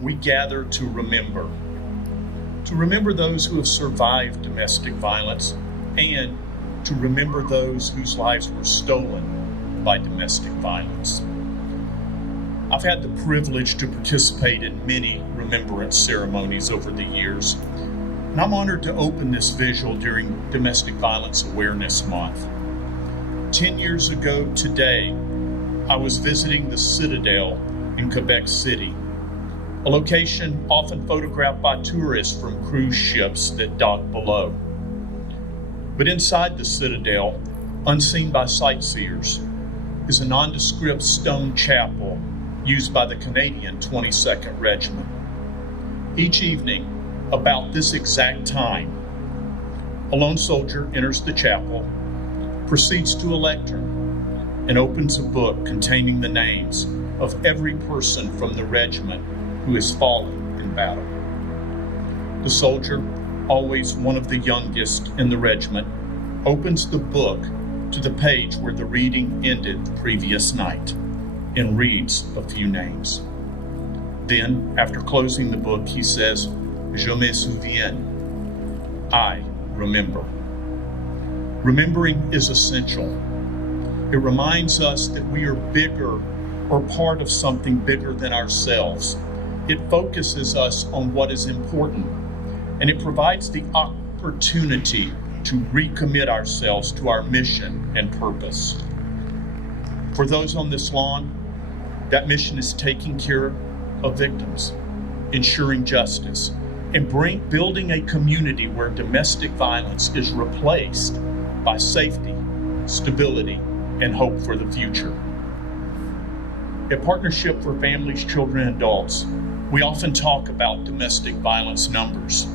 we gather to remember those who have survived domestic violence and to remember those whose lives were stolen by domestic violence. I've had the privilege to participate in many remembrance ceremonies over the years, and I'm honored to open this vigil during Domestic Violence Awareness Month. 10 years ago today, I was visiting the Citadel in Quebec City, a location often photographed by tourists from cruise ships that dock below. But inside the Citadel, unseen by sightseers, is a nondescript stone chapel used by the Canadian 22nd Regiment. Each evening, about this exact time, a lone soldier enters the chapel, proceeds to a lectern, and opens a book containing the names of every person from the regiment who has fallen in battle. The soldier, always one of the youngest in the regiment, opens the book to the page where the reading ended the previous night and reads a few names. Then, after closing the book, he says, "Je me souviens," I remember. Remembering is essential. It reminds us that we are bigger or part of something bigger than ourselves. It focuses us on what is important, and it provides the opportunity to recommit ourselves to our mission and purpose. For those on this lawn, that mission is taking care of victims, ensuring justice, and building a community where domestic violence is replaced by safety, stability, and hope for the future. At Partnership for Families, Children, and Adults, we often talk about domestic violence numbers.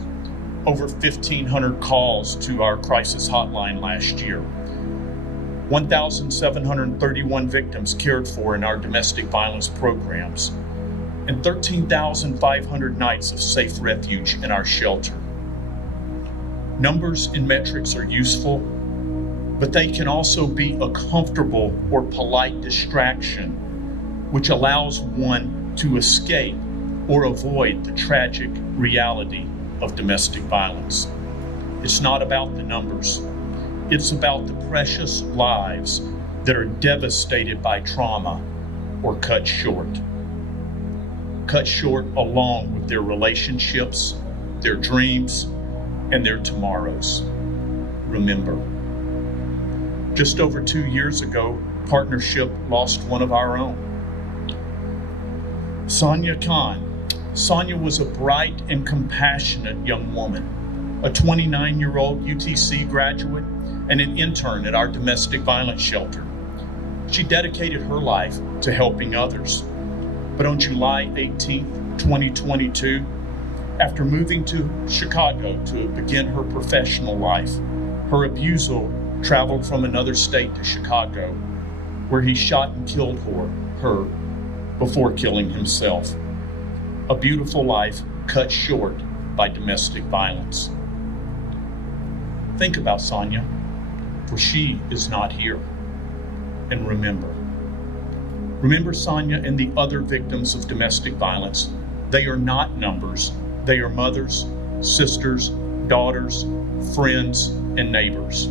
Over 1,500 calls to our crisis hotline last year. 1,731 victims cared for in our domestic violence programs, and 13,500 nights of safe refuge in our shelter. Numbers and metrics are useful, but they can also be a comfortable or polite distraction, which allows one to escape or avoid the tragic reality of domestic violence. It's not about the numbers. It's about the precious lives that are devastated by trauma or cut short. Cut short along with their relationships, their dreams, and their tomorrows. Remember. Just over 2 years ago, Partnership lost one of our own. Sonia Khan. Sonia was a bright and compassionate young woman, a 29-year-old UTC graduate and an intern at our domestic violence shelter. She dedicated her life to helping others. But on July 18, 2022, after moving to Chicago to begin her professional life, her abuser traveled from another state to Chicago, where he shot and killed her before killing himself. A beautiful life cut short by domestic violence. Think about Sonia, for she is not here. And remember Sonia and the other victims of domestic violence. They are not numbers. They are mothers, sisters, daughters, friends, and neighbors.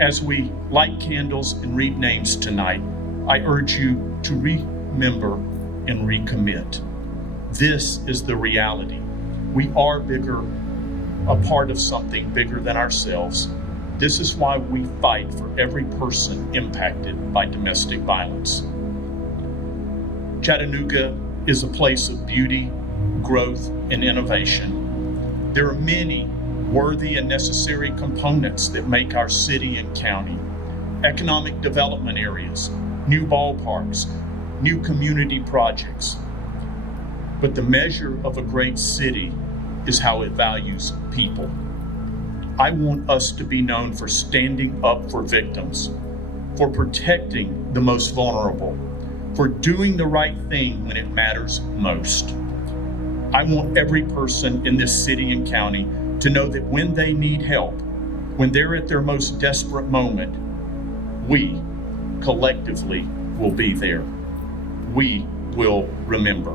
As we light candles and read names tonight, I urge you to remember and recommit. This is the reality. We are bigger, a part of something bigger than ourselves. This is why we fight for every person impacted by domestic violence. Chattanooga is a place of beauty, growth, and innovation. There are many worthy and necessary components that make our city and county: economic development areas, new ballparks, new community projects. But the measure of a great city is how it values people. I want us to be known for standing up for victims, for protecting the most vulnerable, for doing the right thing when it matters most. I want every person in this city and county to know that when they need help, when they're at their most desperate moment, we collectively will be there. We will remember.